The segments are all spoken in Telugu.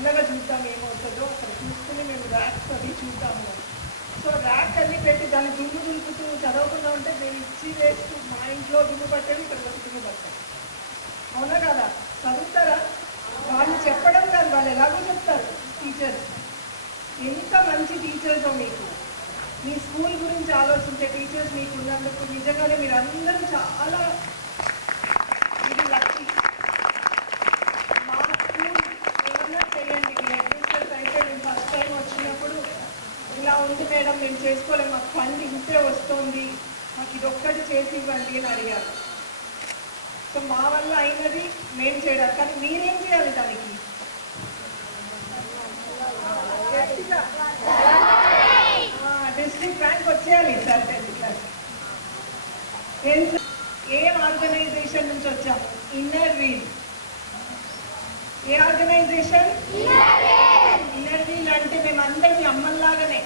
మెల్లగా చూద్దాం ఏమవుతుందో. అక్కడ చూసుకుని మేము ర్యాక్స్ అవి చూద్దాము. సో ర్యాక్ అన్ని పెట్టి దాన్ని దుమ్ము దులుపుతూ చదవకుండా ఉంటే నేను ఇచ్చి వేస్తూ మా ఇంట్లో దుమ్ము పట్టేది ఇక్కడ దుమ్ము అవునా కదా? చదువుతారా? వాళ్ళు చెప్పడం కాదు వాళ్ళు ఎలాగో చెప్తారు టీచర్స్ ఎంత మంచి టీచర్సో మీకు. మీ స్కూల్ గురించి ఆలోచించే టీచర్స్ మీకు ఉన్నందుకు నిజంగానే మీరు అందరూ చాలా ఇది లక్కీ మా స్కూల్ ఏమన్నా చేయండి మీ అడ్మిషన్స్ అయితే మేము ఫస్ట్ టైం వచ్చినప్పుడు ఇలా ఉంది మేడం మేము చేసుకోలేము. మాకు ఫండ్ ఇంతే వస్తుంది. మాకు ఇది ఒక్కటి చేసి ఇవ్వండి అని అడిగారు. సో మా వల్ల అయినది మేము చేయడానికి. కానీ మీరేం చేయాలి దానికి? డిస్ట్రిక్ట్ ర్యాంక్ వచ్చేయాలి సార్ టెన్త్ క్లాస్. ఏం ఏ ఆర్గనైజేషన్ నుంచి వచ్చాము ఇన్నర్ వీల్. ఏ ఆర్గనైజేషన్ ఇన్నర్ వీల్ అంటే మేము అందరం మీ అమ్మల్లాగానే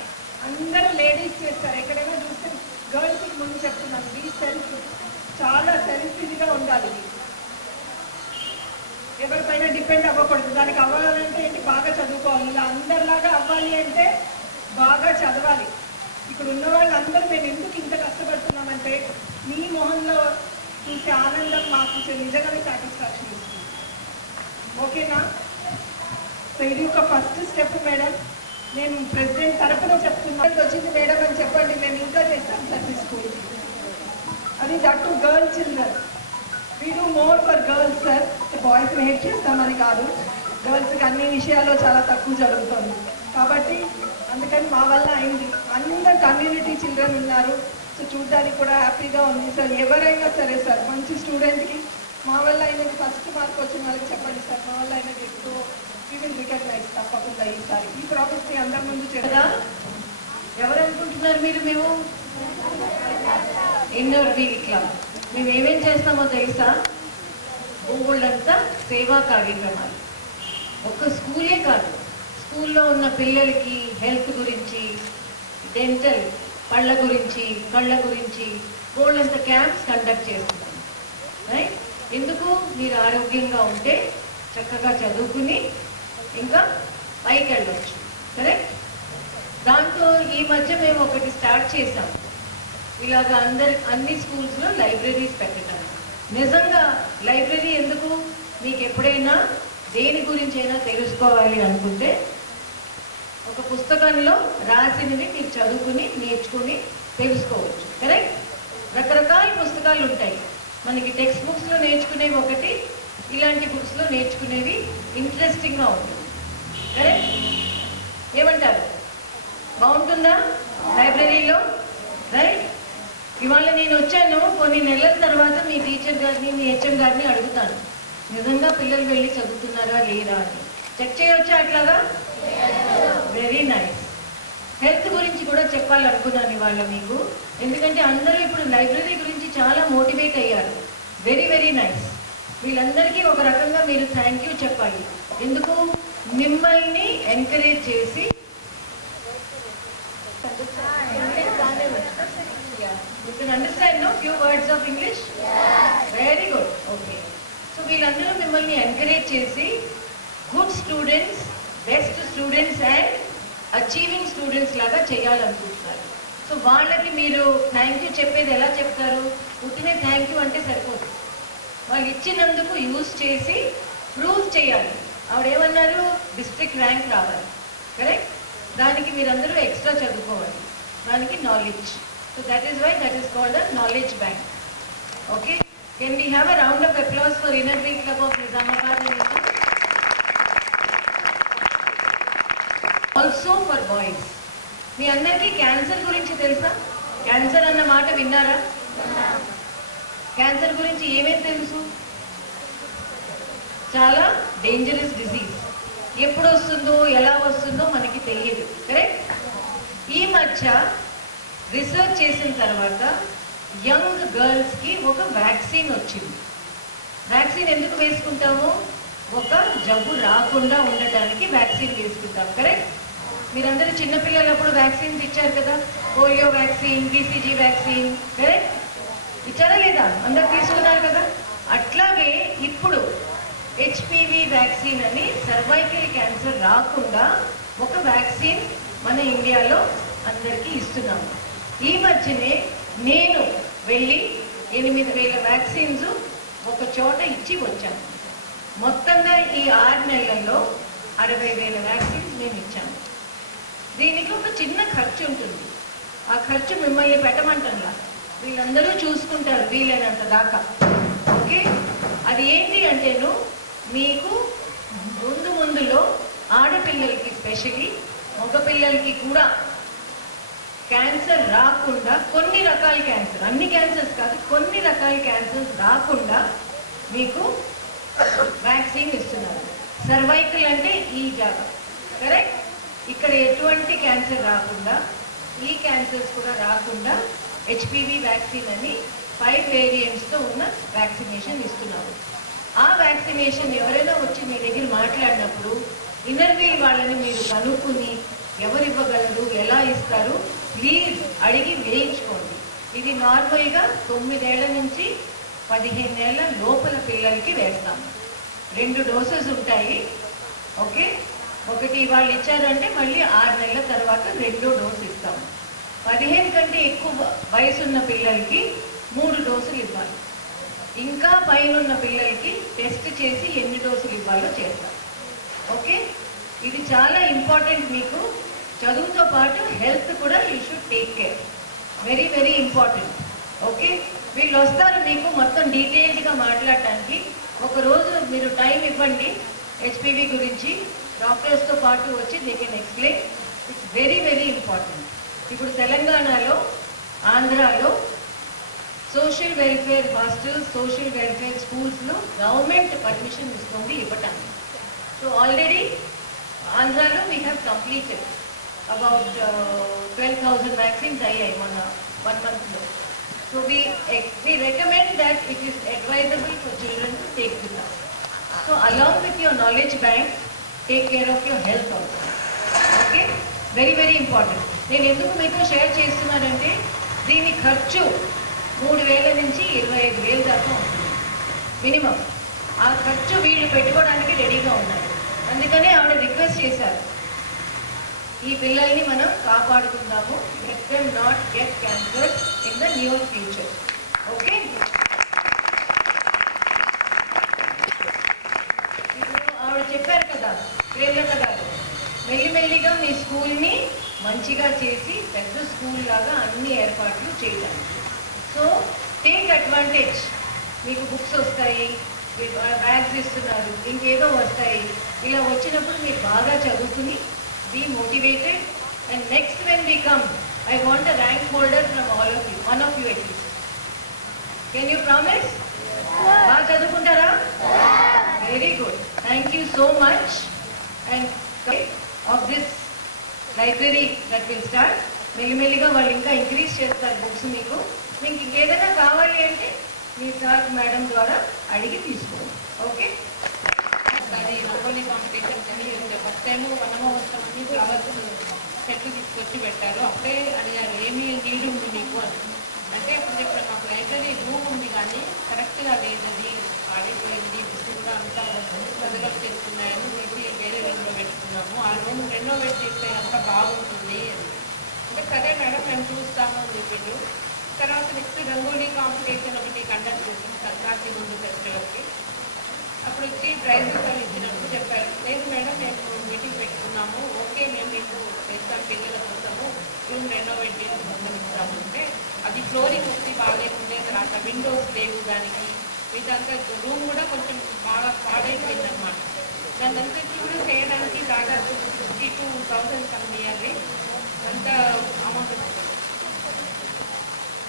ఎంకరేజ్ చేస్తారు. ఎక్కడైనా చూస్తే గర్ల్స్కి ముందు చెప్తున్నాను బీ సెల్ఫ్ చాలా సెల్ఫీగా ఉండాలి. ఇది. ఎవరిపైన డిపెండ్ అవ్వకూడదు. దానికి అవ్వాలంటే ఏంటి? బాగా చదువుకోవాలి. ఇలా అందరిలాగా అవ్వాలి అంటే బాగా చదవాలి. ఇక్కడ ఉన్న వాళ్ళందరూ మేము ఎందుకు ఇంత కష్టపడుతున్నామంటే మీ మొహంలో చూసే ఆనందం మాకు నిజంగానే సాటిస్ఫాక్షన్ ఇస్తుంది. ఓకేనా సో ఇది ఒక ఫస్ట్ స్టెప్ మేడం నేను ప్రెసిడెంట్ తరఫున చెప్తున్నాను వచ్చింది మేడం అని చెప్పండి మేము ఇంకా చేస్తాం సార్ మీ స్కూల్. అది that girl children. We do more for girls sir బాయ్స్ని help చేస్తామని కాదు. గర్ల్స్కి అన్ని విషయాల్లో చాలా తక్కువ జరుగుతుంది. కాబట్టి అందుకని మా వల్ల అయింది. అందరు కమ్యూనిటీ చిల్డ్రన్ ఉన్నారు. సో చూడడానికి కూడా హ్యాపీగా ఉంది సార్ ఎవరైనా సరే సార్ మంచి స్టూడెంట్కి మా వల్ల అయినది ఫస్ట్ మార్క్ వచ్చిన వాళ్ళకి చెప్పండి సార్ మా వల్ల అయినది ఎక్కువ వీ విల్ రికగ్నైజ్ తప్పకుండా ఈసారి. ఈ ప్రాఫిట్ని అందరి ముందు కదా? ఎవరు అనుకుంటున్నారు మీరు మేము? ఇండోర్ ఇట్లా క్లబ్. మేము ఏమేం చేస్తామో తెలుసా? బోల్డంతా సేవా కార్యక్రమాలు. ఒక్క స్కూలే కాదు. స్కూల్లో ఉన్న పిల్లలకి హెల్త్ గురించి డెంటల్ పళ్ళ గురించి కళ్ళ గురించి బోల్డంత క్యాంప్స్ కండక్ట్ చేస్తున్నాం. రైట్? ఎందుకు? మీరు ఆరోగ్యంగా ఉంటే చక్కగా చదువుకుని ఇంకా పైకి వెళ్ళొచ్చు. కరెక్ట్ దాంతో ఈ మధ్య మేము ఒకటి స్టార్ట్ చేసాం ఇలాగ అందరి అన్ని స్కూల్స్లో లైబ్రరీస్ పెట్టడం నిజంగా లైబ్రరీ ఎందుకు? మీకు ఎప్పుడైనా దేని గురించి అయినా తెలుసుకోవాలి అనుకుంటే ఒక పుస్తకంలో రాసినవి మీరు చదువుకుని నేర్చుకుని తెలుసుకోవచ్చు. కరెక్ట్ రకరకాల పుస్తకాలు ఉంటాయి. మనకి టెక్స్ట్ బుక్స్లో నేర్చుకునేవి ఒకటి ఇలాంటి బుక్స్లో నేర్చుకునేవి ఇంట్రెస్టింగ్గా ఉంటుంది కరెక్ట్ ఏమంటారు? బాగుంటుందా లైబ్రరీలో? రైట్? ఇవాళ నేను వచ్చాను కొన్ని నెలల తర్వాత మీ టీచర్ గారిని మీ హెచ్ఎం గారిని అడుగుతాను. నిజంగా పిల్లలు వెళ్ళి చదువుతున్నారా లేరా అని. చెక్ చేయొచ్చా అట్లాగా? Very nice. హెల్త్ గురించి కూడా చెప్పాలనుకున్నాను ఇవాళ మీకు. ఎందుకంటే అందరూ ఇప్పుడు లైబ్రరీ గురించి చాలా మోటివేట్ అయ్యారు. Very very nice. వీళ్ళందరికీ ఒక రకంగా మీరు థ్యాంక్ యూ చెప్పాలి. ఎందుకు? మిమ్మల్ని ఎంకరేజ్ చేసి you can understand know few words of English very good okay so వీళ్ళందరూ మిమ్మల్ని ఎంకరేజ్ చేసి good students best students and achieving students లాగా చేయాలనుకుంటున్నారు. సో వాళ్ళకి మీరు థ్యాంక్ యూ చెప్పేది ఎలా చెప్తారు? పుట్టినే థ్యాంక్ యూ అంటే సరిపోదు. వాళ్ళు ఇచ్చినందుకు యూజ్ చేసి ప్రూవ్ చేయాలి. ఆవిడేమన్నారు? డిస్ట్రిక్ట్ ర్యాంక్ రావాలి. కరెక్ట్? దానికి మీరందరూ ఎక్స్ట్రా చదువుకోవాలి. దానికి knowledge. So that is why that is called the knowledge bank okay can we have a round of applause for inner wheel club of Nizamabad also for boys మీ అందరికీ క్యాన్సర్ గురించి తెలుసా? క్యాన్సర్ అన్న మాట విన్నారా? క్యాన్సర్ గురించి ఏమేమి తెలుసు? చాలా డేంజరస్ డిసీజ్ ఎప్పుడు వస్తుందో ఎలా వస్తుందో మనకి తెలియదు. కరెక్ట్ ఈ మధ్య రీసెర్చ్ చేసిన తర్వాత యంగ్ గర్ల్స్కి ఒక వ్యాక్సిన్ వచ్చింది. వ్యాక్సిన్ ఎందుకు వేసుకుంటాము? ఒక జబ్బు రాకుండా ఉండటానికి వ్యాక్సిన్ వేసుకుంటాం. కరెక్ట్ మీరందరూ చిన్నపిల్లలప్పుడు వ్యాక్సిన్స్ ఇచ్చారు కదా? Polio vaccine BCG vaccine correct ఇచ్చారా లేదా? అందరు తీసుకున్నారు కదా? అట్లాగే ఇప్పుడు హెచ్పివి వ్యాక్సిన్ అని సర్వైకల్ క్యాన్సర్ రాకుండా ఒక వ్యాక్సిన్ మన ఇండియాలో అందరికీ ఇస్తున్నాము ఈ మధ్యనే నేను వెళ్ళి ఎనిమిది వేల వ్యాక్సిన్స్ ఒక చోట ఇచ్చి వచ్చాను. మొత్తంగా ఈ ఆరు నెలల్లో అరవై వేల వ్యాక్సిన్స్ మేము ఇచ్చాము దీనికి ఒక చిన్న ఖర్చు ఉంటుంది. ఆ ఖర్చు మిమ్మల్ని పెట్టమంటంలా వీళ్ళందరూ చూసుకుంటారు వీలైనంత దాకా. ఓకే? అది ఏంటి అంటేను మీకు ముందు ముందులో ఆడపిల్లలకి స్పెషలీ మగపిల్లలకి కూడా క్యాన్సర్ రాకుండా కొన్ని రకాల క్యాన్సర్ అన్ని క్యాన్సర్స్ కాదు కొన్ని రకాల క్యాన్సర్స్ రాకుండా మీకు వ్యాక్సిన్ ఇస్తున్నారు. సర్వైకల్ అంటే ఈ జాగా కరెక్ట్ ఇక్కడ ఎటువంటి క్యాన్సర్ రాకుండా ఈ క్యాన్సర్స్ కూడా రాకుండా హెచ్పివి వ్యాక్సిన్ అని ఫైవ్ వేరియంట్స్తో ఉన్న వ్యాక్సినేషన్ ఇస్తున్నారు. ఆ వ్యాక్సినేషన్ ఎవరైనా వచ్చి మీ దగ్గర మాట్లాడినప్పుడు ఇన్నర్వీ వాళ్ళని మీరు కనుక్కుని ఎవరు ఇవ్వగలరు ఎలా ఇస్తారు ప్లీజ్ అడిగి వేయించుకోండి. ఇది నార్మల్గా తొమ్మిదేళ్ళ నుంచి పదిహేను ఏళ్ళ లోపల పిల్లలకి వేస్తాము రెండు డోసెస్ ఉంటాయి ఓకే? ఒకటి వాళ్ళు ఇచ్చారంటే మళ్ళీ ఆరు నెలల తర్వాత రెండో డోసు ఇస్తాము పదిహేను కంటే ఎక్కువ వయసున్న పిల్లలకి మూడు డోసులు ఇవ్వాలి. ఇంకా పైన ఉన్న పిల్లలకి టెస్ట్ చేసి ఎన్ని డోసులు ఇవ్వాలో చేస్తారు ఓకే? ఇది చాలా ఇంపార్టెంట్ మీకు. చదువుతో పాటు హెల్త్ కూడా you should take care. Very very important. Okay? వీళ్ళు వస్తారు మీకు మొత్తం డీటెయిల్డ్గా మాట్లాడటానికి. ఒకరోజు మీరు టైం ఇవ్వండి హెచ్పివి గురించి. డాక్టర్స్తో పాటు వచ్చి they can explain it's very very important ఇప్పుడు తెలంగాణలో ఆంధ్రాలో social welfare hostels social welfare స్కూల్స్లో గవర్నమెంట్ పర్మిషన్ ఇస్తుంది ఇవ్వటానికి. సో ఆల్రెడీ ఆంధ్రాలో we have completed about twelve thousand vaccines అయ్యాయి మన వన్ మంత్లో so we we recommend that it is advisable for children to take with so along with your knowledge bank take care of your health also okay very very important నేను ఎందుకు మీతో షేర్ చేస్తున్నానంటే దీని ఖర్చు మూడు వేల నుంచి ఇరవై ఐదు వేలు దాకా ఉంటుంది. మినిమం. ఆ ఖర్చు వీళ్ళు పెట్టుకోవడానికి రెడీగా ఉన్నారు. అందుకనే ఆవిడ రిక్వెస్ట్ చేశారు. ఈ పిల్లల్ని మనం కాపాడుకుందాము. Let them not get cancer in the near future okay ఇప్పుడు ఆవిడ చెప్పారు కదా ప్రేమలత గారు మెల్లిమెల్లిగా మీ స్కూల్ని మంచిగా చేసి పెద్ద స్కూల్ లాగా అన్ని ఏర్పాట్లు చేయడానికి. సో టేక్ అడ్వాంటేజ్ మీకు బుక్స్ వస్తాయి బ్యాగ్స్ ఇస్తున్నారు ఇంకేదో వస్తాయి. ఇలా వచ్చినప్పుడు మీరు బాగా చదువుకుని be motivated and next when we come I want a rank holder from all of you one of you at least can you promise బాగా చదువుకుంటారా? Very good thank you so much and of this library that will start మెల్లిమెల్లిగా వాళ్ళు ఇంకా ఇంక్రీజ్ చేస్తారు బుక్స్ మీకు. మీకు ఇంకేదైనా కావాలి అంటే మీ సార్ మేడం ద్వారా అడిగి తీసుకోండి. ఓకే అది రంగోలీ కాంపిటీషన్ అని ఫస్ట్ టైం వనమహోత్సవం అని ఫ్లవర్స్ చెట్లు తీసుకొచ్చి పెట్టారు. అప్పుడే అడిగారు ఏమి నీడ్ ఉంది మీకు అని. అంటే అప్పుడు చెప్పారు నాకు లైబ్రరీ రూమ్ ఉంది కానీ కరెక్ట్గా లేదని ఆడిపోయింది బుక్స్ కూడా అంతా ప్రజలకు చేస్తున్నాయని చెప్పి వేరే రూమ్లో పెట్టుకున్నాము. ఆ రూమ్ రెనోవేట్ చేస్తే అంతా బాగుంటుంది అని. అంటే సరే మేడం మేము చూస్తాము అని చెప్పిండు. తర్వాత నెక్స్ట్ రంగోలీ కాంపిటీషన్ ఒకటి కండక్ట్ చేసాం సంక్రాంతి ముందు ఫెస్టివల్కి. అప్పుడు వచ్చి ప్రైజెస్ ఇచ్చినట్టు ఇచ్చినప్పుడు చెప్పారు. లేదు మేడం మేము మీటింగ్ పెట్టుకున్నాము. ఓకే మేము మీకు చేస్తాం పిల్లల కోసము. రూమ్ రెనోవేట్ చేసి మొత్తం అంటే అది ఫ్లోరింగ్ వచ్చి బాగాలేకుండే తర్వాత విండోస్ లేవు దానికి. ఇదంతా రూమ్ కూడా కొంచెం బాగా పాడైపోయిందన్నమాట. దాని అంతటి కూడా చేయడానికి దాదాపు fifty two thousand come yearly అంత అమౌంట్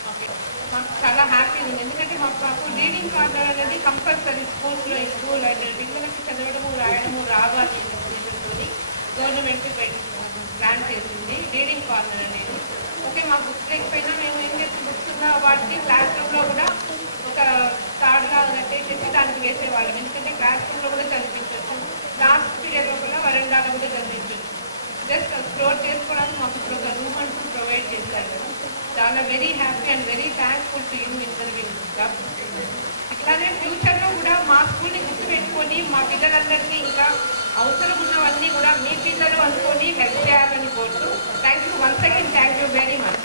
ఓకే. మాకు చాలా హ్యాపీ ఉంది. ఎందుకంటే మాకు మాకు రీడింగ్ కార్నర్ అనేది కంపల్సరీ స్కూల్స్లో స్కూల్ అంటే పిల్లలకి చదవడము రాయడము రావాలి అనే ఉద్దేశంతో గవర్నమెంట్ ప్లాన్ చేసింది రీడింగ్ కార్నర్ అనేది. ఓకే మా బుక్స్ లేకపోయినా మేము ఏం చేసి బుక్స్ ఉన్న వాటిని క్లాస్ రూమ్లో కూడా ఒక తాడుగా కట్టేసేసి దానికి వేసేవాళ్ళం. ఎందుకంటే క్లాస్ రూమ్లో స్టోర్ చేసుకోవడానికి మాకు ఇప్పుడు ఒక రూమ్ అంటూ ప్రొవైడ్ చేశారు. కదా చాలా very happy and very thankful to you ఇద్దరు ఇట్లానే ఫ్యూచర్లో కూడా మా స్కూల్ని గుర్తుపెట్టుకొని మా పిల్లలందరినీ ఇంకా అవసరం ఉన్నవన్నీ కూడా మీ పిల్లలు అనుకొని హెల్ప్ చేయాలని కోరుతూ thank you once again thank you very much